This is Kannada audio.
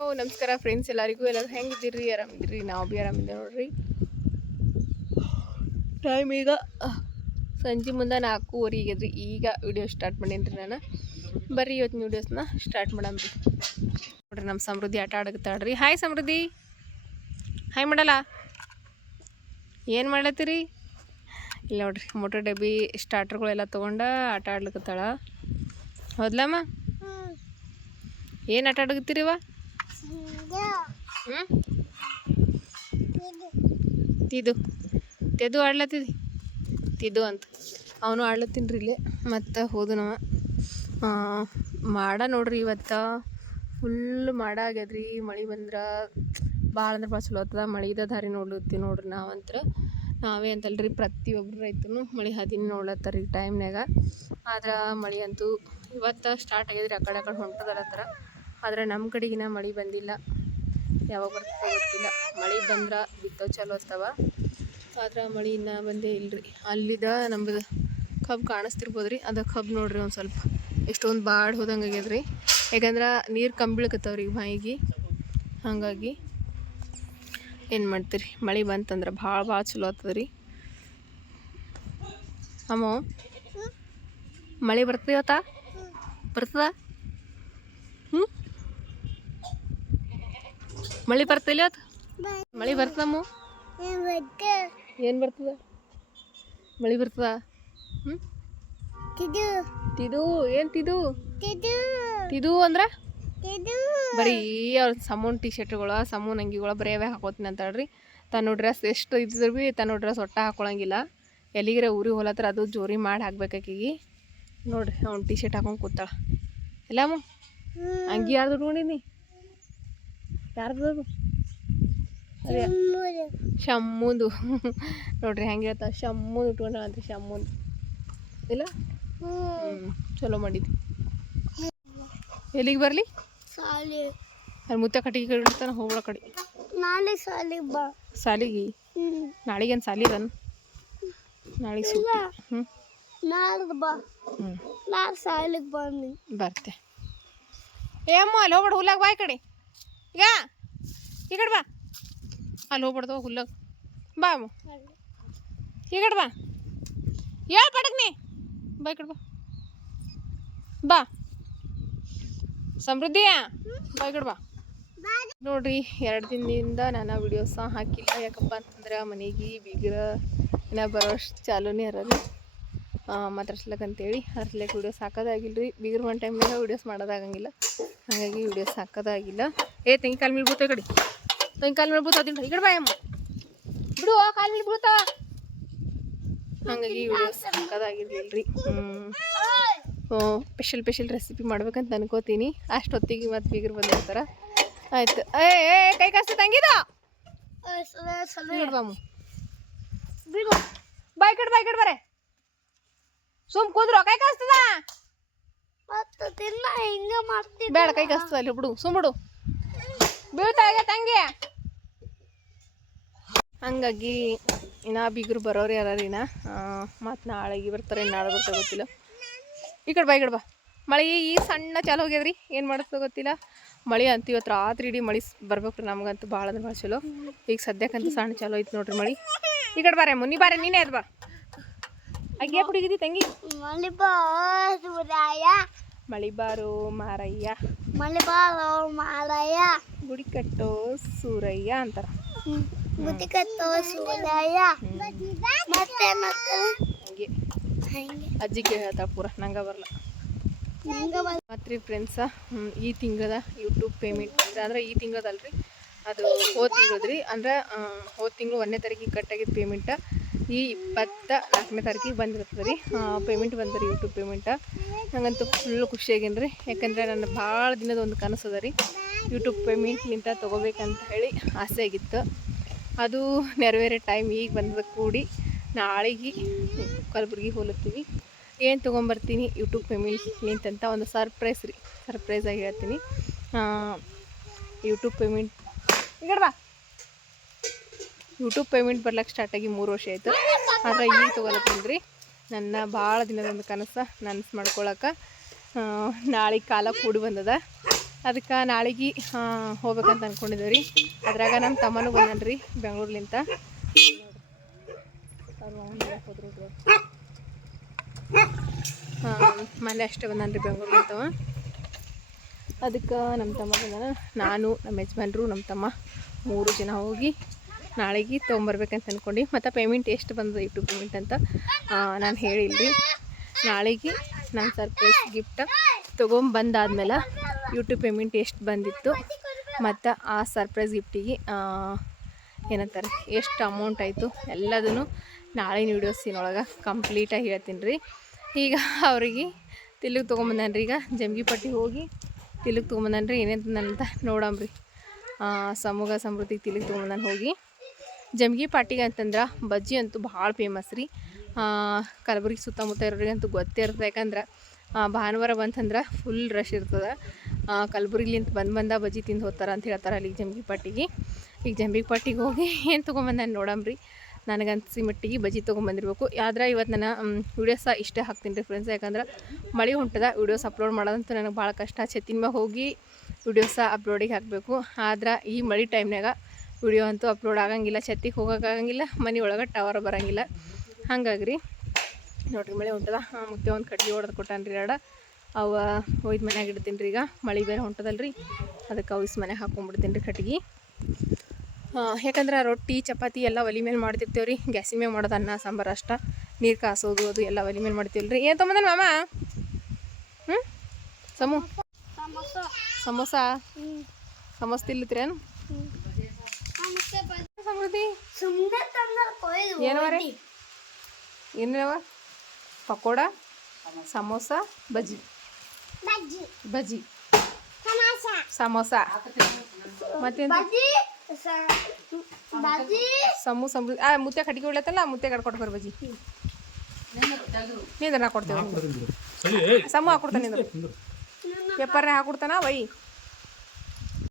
ನಮಸ್ಕಾರ ಫ್ರೆಂಡ್ಸ್, ಎಲ್ಲರಿಗೂ ಹೆಂಗಿದ್ದೀರಿ? ಆರಾಮಿದ್ದೀರಿ? ನಾವು ಭೀ ಆರಾಮಿದ್ದೀವಿ ನೋಡ್ರಿ. ಟೈಮ್ ಈಗ ಸಂಜೆ ಮುಂದೆ 4:15 ಆಗ್ಯದ್ರಿ. ಈಗ ವಿಡಿಯೋ ಸ್ಟಾರ್ಟ್ ಮಾಡೀನಿ ನಾನು. ಬರ್ರಿ ಇವತ್ತಿನ ವೀಡಿಯೋಸ್ನ ಸ್ಟಾರ್ಟ್ ಮಾಡಮ್ರಿ. ನೋಡ್ರಿ ನಮ್ಮ ಸಮೃದ್ಧಿ ಆಟ ಆಡಕತ್ತಾಳ್ರಿ. ಹಾಯ್ ಸಮೃದ್ಧಿ, ಹಾಯ್ ಮಾಡಲ್ಲ. ಏನು ಮಾಡತ್ತೀರಿ? ಇಲ್ಲ ನೋಡ್ರಿ, ಮೋಟರ್ ಡಬ್ಬಿ ಸ್ಟಾರ್ಟರ್ಗಳೆಲ್ಲ ತೊಗೊಂಡು ಆಟ ಆಡ್ಲಿಕತ್ತಾಳ. ಹೌದ್ಲಮ್ಮ? ಏನು ಆಟ ಆಡಕತ್ತೀರಿವ? ತೆದು ಆಡ್ಲತ್ತಿದಿ ತಿದು ಅಂತ ಅವನು ಆಡ್ಲತ್ತೀನಿ ಇಲ್ಲೇ. ಮತ್ತು ಹೋದನವ ಮಾಡ ನೋಡ್ರಿ. ಇವತ್ತು ಫುಲ್ ಮಾಡ ಆಗ್ಯದ್ರಿ. ಮಳೆ ಬಂದ್ರೆ ಭಾಳ ಅಂದ್ರೆ ಭಾಳ ಚಲೋ ಆಗ್ತದ. ಮಳೆದ ದಾರಿ ನೋಡ್ಲತ್ತೀವಿ ನೋಡ್ರಿ. ನಾವೇ ಅಂತಲ್ರಿ, ಪ್ರತಿಯೊಬ್ಬರು ರೈತನು ಮಳೆ ಹಾದಿನ ನೋಡ್ಲತ್ತಾರ ಈ ಟೈಮ್ನಾಗ. ಆದ್ರೆ ಮಳೆ ಅಂತೂ ಇವತ್ತು ಸ್ಟಾರ್ಟ್ ಆಗ್ಯದ್ರಿ. ಆ ಕಡೆ ಹೊಂಟದಲ್ಲತ್ತಾರ. ಆದರೆ ನಮ್ಮ ಕಡೆಗಿನ ಮಳೆ ಬಂದಿಲ್ಲ. ಯಾವಾಗ ಬರ್ತದೆ ಗೊತ್ತಿಲ್ಲ. ಮಳೆ ಬಂದ್ರೆ ಬಿತ್ತೋ ಚಲೋ ಆಗ್ತಾವ. ಆದ್ರೆ ಮಳೆ ಇನ್ನೂ ಬಂದೇ ಇಲ್ಲರಿ. ಅಲ್ಲಿದ ನಮ್ಮದು ಕಬ್ಬು ಕಾಣಿಸ್ತಿರ್ಬೋದ್ರಿ. ಅದು ಕಬ್ಬು ನೋಡ್ರಿ ಒಂದು ಸ್ವಲ್ಪ ಎಷ್ಟೊಂದು ಬಾಡ್ ಹೋದಂಗೆ ಆಗ್ಯದ್ರಿ. ಯಾಕಂದ್ರೆ ನೀರು ಕಂಬಿಳಕತ್ತವ್ರಿ ಈಗ ಬಾಯಿಗೆ. ಹಾಗಾಗಿ ಏನು ಮಾಡ್ತೀರಿ, ಮಳೆ ಬಂತಂದ್ರೆ ಭಾಳ ಚಲೋ ಆಗ್ತದೆ ರೀ. ಅಮ್ಮ, ಮಳೆ ಬರ್ತದತ್ತ? ಬರ್ತದ? ಮಳೆ ಬರ್ತಿಲ್ಲ? ಮಳೆ ಬರ್ತದಮ್ಮ? ಏನು ಬರ್ತದ? ಮಳೆ ಬರ್ತದ? ತಿದು ಏನು ತಿದು ಅಂದ್ರೆ ಬರೀ ಅವ್ರ ಸಮೂನ್ ಟಿ ಶರ್ಟ್ಗಳು, ಸಮೂನ್ ಅಂಗಿಗಳು ಬರೀ ಅವೇ ಹಾಕೋತೀನಿ ಅಂತಾಳ್ರಿ. ತನ್ನ ಡ್ರೆಸ್ ಎಷ್ಟು ಇದ್ರೂ ಭೀ ತನ್ನ ಡ್ರೆಸ್ ಒಟ್ಟ ಹಾಕೊಳಂಗಿಲ್ಲ. ಎಲ್ಲಿಗಿರ ಊರಿಗೆ ಹೋಲತ್ರ ಅದು ಜೋರಿ ಮಾಡಿ ಹಾಕ್ಬೇಕಾಕೀಗಿ. ನೋಡ್ರಿ ಅವ್ನು ಟಿ ಶರ್ಟ್ ಹಾಕೊಂಡು ಕೂತಾಳ. ಎಲ್ಲಮ್ಮ ಅಂಗಿ ಯಾರ್ದು ಉಟ್ಕೊಂಡಿನಿ? ಯಾರ್ದು? ಅದೇ ಶಮ್ಮುಂದು. ನೋಡ್ರಿ ಹೆಂಗೆ ಹೇಳ್ತಾವ, ಶಮ್ಮುಂದು ಉಟ್ಕೊಂಡಾಳ ಅಂತ. ಶಮ್ಮುಂದು ಇಲ್ಲ? ಚಲೋ ಮಾಡಿದ್ವಿ. ಎಲ್ಲಿಗೆ ಬರಲಿ? ಅಲ್ಲಿ ಮುತ್ತ ಕಟ್ಟಿಗೆ ಕಡಿತಾನ ಹೋಗ್ಬಿಡ ಕಡೆ. ನಾಳೆ ಸಾಲಿಗೆ ನಾಳೆಗೇನು ಸಾಲಿ ಇದನ್? ನಾಳೆಗೆ ಸುಟ್ಟಿ. ಬರ್ತೆ. ಅಮ್ಮ ಅಲ್ಲಿ ಹೋಗ್ಬಿಡ ಹುಲ್ಲಾಗ ಬಾ. ಈ ಕಡೆ ಈಗ ಈ ಕಡೆ ಬಾ. ಅಲ್ಲಿ ಹೋಗ್ಬಿಡ್ದವ ಹುಲ್ಲಾಗ. ಬಾ ಅಮ್ಮ ಈ ಕಡೆ ಬಾ. ಯಾರು ಪಡಕ್ನಿ ಬಾ. ಈ ಕಡೆ ಬಾ ಸಮೃದ್ಧಿಯ ಬಾ. ಈ ಕಡೆ ಬಾ. ನೋಡ್ರಿ 2 ದಿನದಿಂದ ನಾನು ವಿಡಿಯೋಸ ಹಾಕಿಲ್ಲ. ಯಾಕಪ್ಪ ಅಂತಂದ್ರೆ ಮನೆಗೆ ಬೀಗರ ಇನ್ನೂ ಬರೋಷ್ಟು ಚಾಲೂನೇ ಇರೋದು ಮಾತಾಡ್ಸ್ಲಕ್ಕಂತೇಳಿ. ಅರ್ಸ್ಲಕ್ಕೆ ವೀಡಿಯೋಸ್ ಹಾಕೋದಾಗಿಲ್ಲ ರೀ. ಬೀಗರು ಒಂದು ಟೈಮ್ನಾಗ ವೀಡಿಯೋಸ್ ಮಾಡೋದಾಗಂಗಿಲ್ಲ. ಹಾಗಾಗಿ ವೀಡಿಯೋಸ್ ಹಾಕೋದಾಗಿಲ್ಲ. ತಂಗಿ ಕಾಲು ಮೇಲೆ ಬೀಳ್ತಾವೆ. ಕಡೆ ತಂಗಿ ಕಾಲು ಮೇಲೆ ಬೀಳ್ತಾವ. ಈ ಕಡೆ ಬಾ ಅಮ್ಮ. ಬಿಡು, ಕಾಲು ಮೇಲೆ ಬೀಳ್ತಾವ. ಹಾಗಾಗಿ ವೀಡಿಯೋಸ್ ಹಾಕೋದಾಗಿರ್ಲಿಲ್ಲ ರೀ. ಸ್ಪೆಷಲ್ ರೆಸಿಪಿ ಮಾಡ್ಬೇಕಂತ ಅನ್ಕೋತೀನಿ. ಅಷ್ಟೊತ್ತಿಗೆ ಮತ್ತು ಬೀಗರು ಬಂದಿರ್ತಾರೆ. ಆಯ್ತು. ಕೈ ಕಾಸ್ತ ತಂಗಿದ ಬಾಯ್ ಕಡೆ ಬರೇ ಸುಮ್ ಕೂದ್ರು. ಕೈ ಕಾಸ್ತದ ಬೇಡ. ಕೈ ಕಾಸ್ತದ ಅಲ್ಲಿ ಬಿಡು. ಸುಮ್ ಬಿಡು. ಬೀಳ್ತಾ ತಂಗಿ. ಹಂಗಾಗಿ ಇನ್ನ ಬೀಗರು ಬರೋರು ಯಾರಿನ ಮತ್ತು ನಾಳೆಗೆ ಬರ್ತಾರೆ. ನಾಳೆ ಬರ್ತಾರೆ ಗೊತ್ತಿಲ್ಲ. ಈ ಕಡೆ ಬಾ. ಮಳೆ ಈಗ ಸಣ್ಣ ಚಾಲು ಹೋಗ್ಯದ್ರಿ. ಏನು ಮಾಡುತ್ತೋ ಗೊತ್ತಿಲ್ಲ. ಮಳೆ ಅಂತ ಇವತ್ತು ರಾತ್ರಿ ಇಡೀ ಮಳೆ ಬರ್ಬೇಕು. ನಮ್ಗಂತೂ ಭಾಳ ಅಂದ್ರೆ ಭಾಳ ಚಲೋ. ಈಗ ಸದ್ಯಕ್ಕಂತೂ ಸಣ್ಣ ಚಾಲು ಐತೆ ನೋಡ್ರಿ ಮಳೆ. ಈ ಕಡೆ ಬಾರೆ ಮುನ್ನಿ ಬಾರೆ. ನೀನೇ ಅದು ಬಾ. ಅಗ್ಯ ಕುಡಿಗಿದಿ ತಂಗಿ. ಮಳಿ ಬಾರೋ ಮಾರಯ್ಯ ಗುಡಿ ಕಟ್ಟೋ ಸೂರಯ್ಯ ಅಂತಾರ. ಅಜ್ಜಿಗೆ ಹೇಳ್ತಾ ಪೂರ ನಂಗೆ ಬರಲ್ಲ. ಮತ್ತು ಫ್ರೆಂಡ್ಸ, ಈ ತಿಂಗಳದ ಯೂಟ್ಯೂಬ್ ಪೇಮೆಂಟ್ ಅಂದ್ರೆ ಈ ತಿಂಗಳದಲ್ರಿ, ಅದು ಹೋದ ತಿಂಗಳದ್ರಿ. ಅಂದ್ರೆ ಹೋದ ತಿಂಗಳು 1ನೇ ತಾರೀಕಿಗೆ ಕಟ್ಟಾಗಿದ್ದು ಪೇಮೆಂಟ ಈ 24ನೇ ತಾರೀಕಿಗೆ ಬಂದಿರ್ತದೆ ರೀ. ಪೇಮೆಂಟ್ ಬಂದ್ರಿ ಯೂಟ್ಯೂಬ್ ಪೇಮೆಂಟ. ನಂಗಂತೂ ಫುಲ್ಲು ಖುಷಿಯಾಗೇನು ರೀ. ಯಾಕಂದರೆ ನನ್ನ ಭಾಳ ದಿನದ ಒಂದು ಕನಸದ ರೀ ಯೂಟ್ಯೂಬ್ ಪೇಮೆಂಟ್ಲಿಂತ ತೊಗೋಬೇಕಂತ ಹೇಳಿ ಆಸೆ ಆಗಿತ್ತು. ಅದು ನೆರವೇರೋ ಟೈಮ್ ಈಗ ಬಂದ ಕೂಡಿ ನಾಳೆಗೆ ಕಲಬುರ್ಗಿ ಹೋಲತ್ತೀವಿ. ಏನು ತೊಗೊಂಬರ್ತೀನಿ ಯೂಟ್ಯೂಬ್ ಪೇಮೆಂಟ್ ಅಂತ ಒಂದು ಸರ್ಪ್ರೈಸ್ ಆಗಿ ಹೇಳ್ತೀನಿ. ಯೂಟ್ಯೂಬ್ ಪೇಮೆಂಟ್ ಬರ್ಲಿಕ್ಕೆ ಸ್ಟಾರ್ಟಾಗಿ 3 ವರ್ಷ ಆಯಿತು. ಆದರೆ ಈಗ ತೊಗೊಳತ್ತೀನಿ ರೀ. ನನ್ನ ಭಾಳ ದಿನದೊಂದು ಕನಸು ನನಸು ಮಾಡ್ಕೊಳಕ್ಕೆ ನಾಳೆಗೆ ಕಾಲ ಕೂಡಿ ಬಂದದ. ಅದಕ್ಕೆ ನಾಳೆಗೆ ಹೋಗ್ಬೇಕಂತ ಅಂದ್ಕೊಂಡಿದ್ದೇವೆ ರೀ. ಅದ್ರಾಗ ನಮ್ಮ ತಮ್ಮನೂ ಬಂದನ್ರಿ ಬೆಂಗ್ಳೂರ್ಲಿಂತ. ಮನೆ ಅಷ್ಟೇ ಬಂದನ್ರಿ ಬೆಂಗ್ಳೂರ್ಲಿಂತವ. ಅದಕ್ಕೆ ನಮ್ಮ ತಮ್ಮ ಬಂದಾನ, ನಾನು ನಮ್ಮ ಯಜಮಾನ್ರು ನಮ್ಮ ತಮ್ಮ 3 ಜನ ಹೋಗಿ ನಾಳೆಗೆ ತೊಗೊಂಬರ್ಬೇಕಂತ ಅಂದ್ಕೊಂಡು. ಮತ್ತು ಪೇಮೆಂಟ್ ಎಷ್ಟು ಬಂದದ ಯೂಟ್ಯೂಬ್ ಪೇಮೆಂಟ್ ಅಂತ ನಾನು ಹೇಳಿಲ್ರಿ. ನಾಳೆಗೆ ನಾನು ಸರ್ಪ್ರೈಸ್ ಗಿಫ್ಟ್ ತೊಗೊಂಬಂದಾದ್ಮೇಲೆ ಯೂಟ್ಯೂಬ್ ಪೇಮೆಂಟ್ ಎಷ್ಟು ಬಂದಿತ್ತು ಮತ್ತು ಆ ಸರ್ಪ್ರೈಸ್ ಗಿಫ್ಟಿಗೆ ಏನಂತಾರೆ ಎಷ್ಟು ಅಮೌಂಟ್ ಆಯಿತು ಎಲ್ಲದೂ ನಾಳಿನ ವೀಡಿಯೋಸಿನೊಳಗೆ ಕಂಪ್ಲೀಟಾಗಿ ಹೇಳ್ತೀನಿ ರೀ. ಈಗ ಅವ್ರಿಗೆ ತಿಲ್ಲಿಗೆ ತೊಗೊಂಬಂದಾನ ರೀ. ಈಗ ಜಮ್ಗಿಪಟ್ಟಿ ಹೋಗಿ ತಿಲ್ಲಿಗೆ ತೊಗೊಂಬಂದಾನ ರೀ. ಏನೇಂತ ನೋಡಂಬ್ರಿ. ಸಮೂಹ ಸಮೃದ್ಧಿಗೆ ತಿಲ್ಲಿಗೆ ತೊಗೊಂಬಂದಾನ ಹೋಗಿ. ಜಮ್ಗಿ ಪಾಟಿಗೆ ಅಂತಂದ್ರೆ ಬಜ್ಜಿ ಅಂತೂ ಭಾಳ ಫೇಮಸ್ ರೀ. ಕಲಬುರಗಿ ಸುತ್ತಮುತ್ತ ಇರೋರಿಗಂತೂ ಗೊತ್ತೇ ಇರ್ತದೆ. ಯಾಕಂದ್ರೆ ಭಾನುವಾರ ಬಂತಂದ್ರೆ ಫುಲ್ ರಶ್ ಇರ್ತದೆ. ಕಲಬುರಗಿಲಿಂತ ಬಂದ ಬಜ್ಜಿ ತಿಂದು ಹೋಗ್ತಾರೆ ಅಂತ ಹೇಳ್ತಾರೆ ಅಲ್ಲಿಗೆ ಜಮ್ಗಿ ಪಾಟಿಗೆ. ಈಗ ಜಮ್ಗಿ ಪಾಟಿಗೆ ಹೋಗಿ ಏನು ತೊಗೊಂಬಂದಾನ ನೋಡಂಬ್ರಿ. ನನಗನ್ಸಿ ಮಟ್ಟಿಗೆ ಬಜ್ಜಿ ತೊಗೊಂಬಂದಿರ್ಬೇಕು. ಆದ್ರೆ ಇವತ್ತು ನಾನು ವೀಡಿಯೋಸ ಇಷ್ಟೇ ಹಾಕ್ತೀನಿ ರೀ ಫ್ರೆಂಡ್ಸ್. ಯಾಕಂದ್ರೆ ಮಳೆ ಹೊಂಟದ, ವೀಡಿಯೋಸ್ ಅಪ್ಲೋಡ್ ಮಾಡೋದಂತೂ ನನಗೆ ಭಾಳ ಕಷ್ಟ. ಛತ್ತಿನ ಮ್ಯಾಗ ಹೋಗಿ ವೀಡಿಯೋಸ ಅಪ್ಲೋಡಿಗೆ ಹಾಕಬೇಕು. ಆದ್ರೆ ಈ ಮಳೆ ಟೈಮ್ನಾಗ ವಿಡಿಯೋ ಅಂತೂ ಅಪ್ಲೋಡ್ ಆಗಂಗಿಲ್ಲ, ಛತ್ತಿಗೆ ಹೋಗೋಕ್ಕಾಗಂಗಿಲ್ಲ, ಮನೆ ಒಳಗೆ ಟವರ್ ಬರೋಂಗಿಲ್ಲ. ಹಾಗಾಗಿ ರೀ ನೋಡಿರಿ ಮಳೆ ಹೊಂಟದ. ಮುತ್ತೆ ಒಂದು ಕಡ್ಗೆ ಹೊಡೆದು ಕೊಟ್ಟಾನ್ರಿ 2. ಅವು ಒಯ್ದು ಮನ್ಯಾಗ ಇಡ್ತೀನಿ ರೀ. ಈಗ ಮಳೆ ಬೇರೆ ಹೊಂಟದಲ್ರಿ, ಅದಕ್ಕೆ ಅವಿಸ್ ಮನೆಗೆ ಹಾಕೊಂಡ್ಬಿಡ್ತೀನಿ ರೀ ಕಟ್ಗೆ. ಯಾಕಂದ್ರೆ ರೊಟ್ಟಿ ಚಪಾತಿ ಎಲ್ಲ ಒಲೆ ಮೇಲೆ ಮಾಡ್ತಿರ್ತೇವೆ ರೀ. ಗ್ಯಾಸಿನ ಮೇಲೆ ಮಾಡೋದು ಅನ್ನ ಸಾಂಬಾರು ಅಷ್ಟ. ನೀರು ಕಾಸೋದು ಅದು ಎಲ್ಲ ಒಲೆ ಮೇಲೆ ಮಾಡ್ತೀವಲ್ಲ ರೀ. ಏನು ತೊಗೊಂಬಂದನ ಮಾಮ? ಸಮೋಸ ಸಮೋಸ ತಿನ್ಲಿತ್ರೇನು? ಸಮೃದ್ಧಿ ಏನವ ರೀ? ಏನವ? ಪಕೋಡ, ಸಮೋಸ, ಬಜ್ಜಿ ಸಮೋಸ ಮತ್ತೆ ಸಮೃದ್ಧಿ ಮುತ್ತೆ ಕಟ್ಟಿಗೆ ಉಳ್ಳತ್ತಲ್ಲ, ಮುತ್ತೆ ಕಟ್ಕೊಟ್ಟು ಬರ್ ಬಜ್ಜಿ. ನೀಂದ್ರ ನಾ ಕೊಡ್ತೇವೆ. ಸಮೂ ಹಾಕೊಡ್ತಾನೆ, ಪೇಪರ್ನೇ ಹಾಕೊಡ್ತಾನ. ವೈ